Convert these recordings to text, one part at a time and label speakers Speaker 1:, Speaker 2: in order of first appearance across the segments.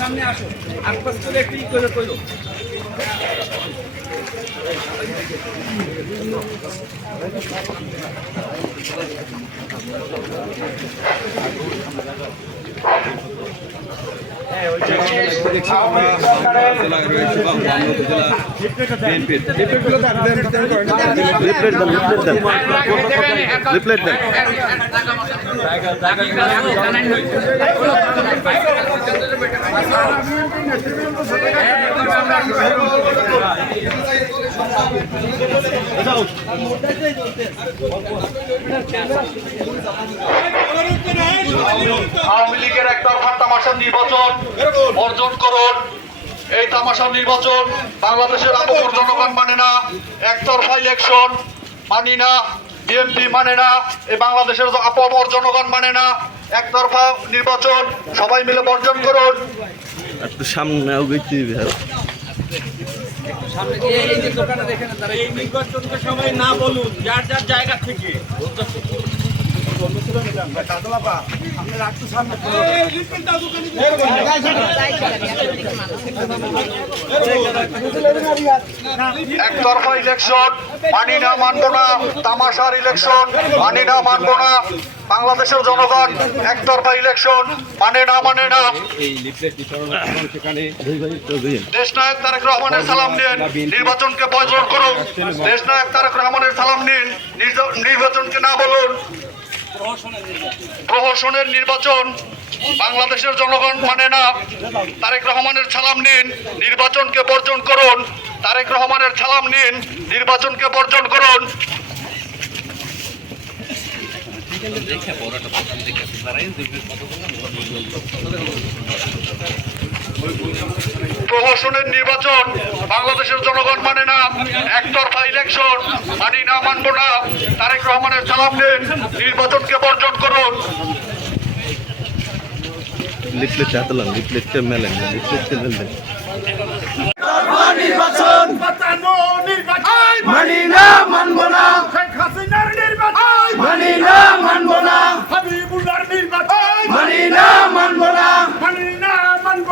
Speaker 1: সামনে আসো। আশপাশ করে একটু ই করে করো
Speaker 2: দেন
Speaker 3: আওয়ামী লীগের একতরফা তামাশার নির্বাচন অর্জন করুন। এই তামাশার নির্বাচন বাংলাদেশের আপর জনগণ মানে না একতরফা ইলেকশন মানি না বিএনপি মানে না এই বাংলাদেশের আপর জনগণ মানে না একতরফা নির্বাচন সবাই মিলে বর্জন করুন।
Speaker 2: একটু সামনে গেছি
Speaker 1: সামনে দিয়ে এই যে দোকানে দেখেন তারা এই
Speaker 4: নির্বাচনকে সবাই না বলুন যার যার জায়গা থেকে।
Speaker 3: একতরফা ইলেকশন মানি না, মানবো না, তামাশার ইলেকশন মানি না, মানবো না। বাংলাদেশের জনগণ একতরফা ইলেকশন মানে না মানে না। দেশ নায়ক তারেক রহমানের সালাম নিন, নির্বাচনকে বর্জন করুন। দেশ নায়ক তারেক রহমানের সালাম নিন নির্বাচনকে না বলুন। প্রহসনের নির্বাচন। বাংলাদেশের জনগণ মানে না। তারেক রহমানের ছালাম নিন, নির্বাচনকে বর্জন করুন। তারেক রহমানের ছালাম নিন, নির্বাচনকে বর্জন করুন। প্রহসনের নির্বাচন বাংলাদেশের জনগণ মানে না। একতরফা ইলেকশন মানি না মানবো না। তারেক রহমানের সালাম নিন নির্বাচনকে বর্জন করুন।
Speaker 2: মেলেন মেলেন। দেন
Speaker 4: নির্বাচন।
Speaker 5: মানি না মানব না
Speaker 4: শেখ হাসিনার নির্বাচন
Speaker 5: মানি না মানব না
Speaker 4: হাবিবুল্লাহর নির্বাচন
Speaker 5: মানি না মানব না
Speaker 4: মানি না মানব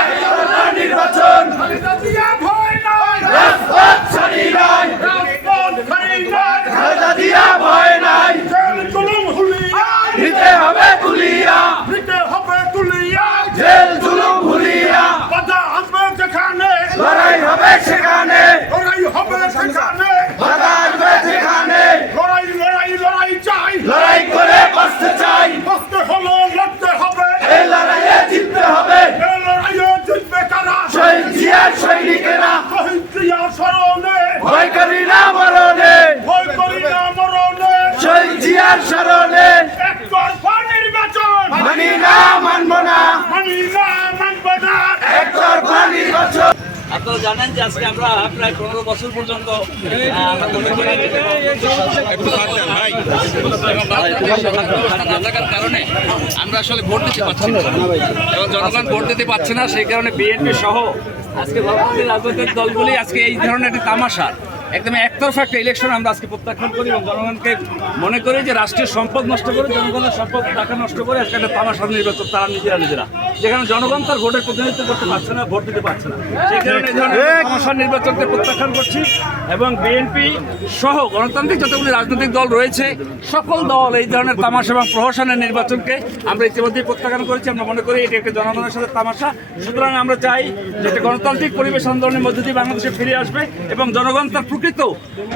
Speaker 5: আল্লাহর নির্বাচন
Speaker 4: খালেদা জিয়া ভয় নয়
Speaker 5: রাজপথ ছাড়ি নাই
Speaker 4: রাজপথ ছাড়ি নয়
Speaker 5: খালেদা জিয়া ভয় নাই
Speaker 4: জেল জুলুম হুলিয়া
Speaker 5: নিতে হবে তুলিয়া
Speaker 4: দিতে হবে তুলিয়া
Speaker 5: জেল জুলুম ভুলিয়া
Speaker 4: বাধা আসবে যেখানে
Speaker 5: লড়াই হবে সেখানে।
Speaker 4: লড়াই হবে সেখানে।
Speaker 5: বাধা আসবে সেখানে।
Speaker 4: লড়াই লড়াই লড়াই চাই।
Speaker 5: লড়াই করে বাঁচতে চাই।
Speaker 4: কষ্ট হলো লড়তে হবে।
Speaker 5: এই লড়াইয়ে জিততে হবে।
Speaker 4: এ লড়াইয়ে জিতবে কারা?
Speaker 5: শহীদ জিয়ার সৈনিকেরা
Speaker 4: শহীদ জিয়া স্মরণে।
Speaker 5: ভয় করি না মরণে।
Speaker 4: ভয় করি না মরণে।
Speaker 5: শহীদ জিয়ার স্মরণে
Speaker 4: একতরফা নির্বাচন
Speaker 5: মানি না মানব না
Speaker 4: মানি না মানব না
Speaker 5: একতরফা নির্বাচন
Speaker 1: আপনারা জানেন যে আজকে আমরা প্রায় পনেরো বছর পর্যন্ত কারণে আমরা আসলে ভোট দিতে পারছি না। এবং জনগণ ভোট দিতে পারছে না সেই কারণে বিএনপি সহ আজকে রাজনৈতিক দলগুলি আজকে এই ধরনের একটি তামাশা। একদম একতরফা একটা ইলেকশন আমরা আজকে প্রত্যাখ্যান করি এবং জনগণকে মনে করি যে রাষ্ট্রীয় সম্পদ নষ্ট করে জনগণের সম্পদ টাকা নষ্ট করে আজকে একটা তামাশা নির্বাচন তারা নিজেরা নিজেরা। যেখানে জনগণ তার ভোটের প্রতিনিধিত্ব করতে পারছে না ভোট দিতে পারছে না। সেই কারণে এই ধরনের তামাশা নির্বাচনকে প্রত্যাখ্যান করছি এবং বিএনপি সহ গণতান্ত্রিক যতগুলি রাজনৈতিক দল রয়েছে সকল দল এই ধরনের তামাশা এবং প্রহসনের নির্বাচনকে আমরা ইতিমধ্যেই প্রত্যাখ্যান করেছি। আমরা মনে করি এটি একটা জনগণের সাথে তামাশা। সুতরাং আমরা চাই যে একটা গণতান্ত্রিক পরিবেশ আন্দোলনের মধ্যে দিয়ে বাংলাদেশে ফিরে আসবে এবং জনগণ তার প্রকৃত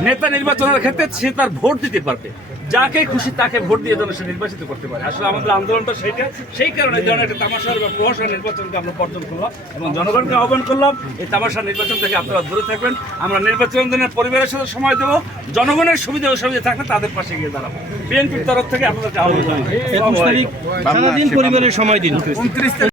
Speaker 1: নেতা নির্বাচনের ক্ষেত্রে সে তার ভোট দিতে পারবে। যাকে খুশি তাকে ভোট দিয়ে যেন সে নির্বাচিত করতে পারে। আসলে আমাদের আন্দোলনটা সেইটা সেই কারণে এই ধরনের একটা তামাশার বা প্রহসন নির্বাচনকে আমরা বর্জন করলাম এবং জনগণকে আহ্বান করলাম এই তামাশা নির্বাচন থেকে আপনারা দূরে থাকবেন। আমরা নির্বাচন দিনের পরিবারের সাথে সময় দেবো জনগণের সুবিধা অসুবিধা থাকলে তাদের পাশে গিয়ে দাঁড়াবো। বিএনপির তরফ থেকে আপনাদেরকে আহ্বান জানাই।
Speaker 6: সারাদিন পরিবারের সময় দিন।
Speaker 1: উনত্রিশ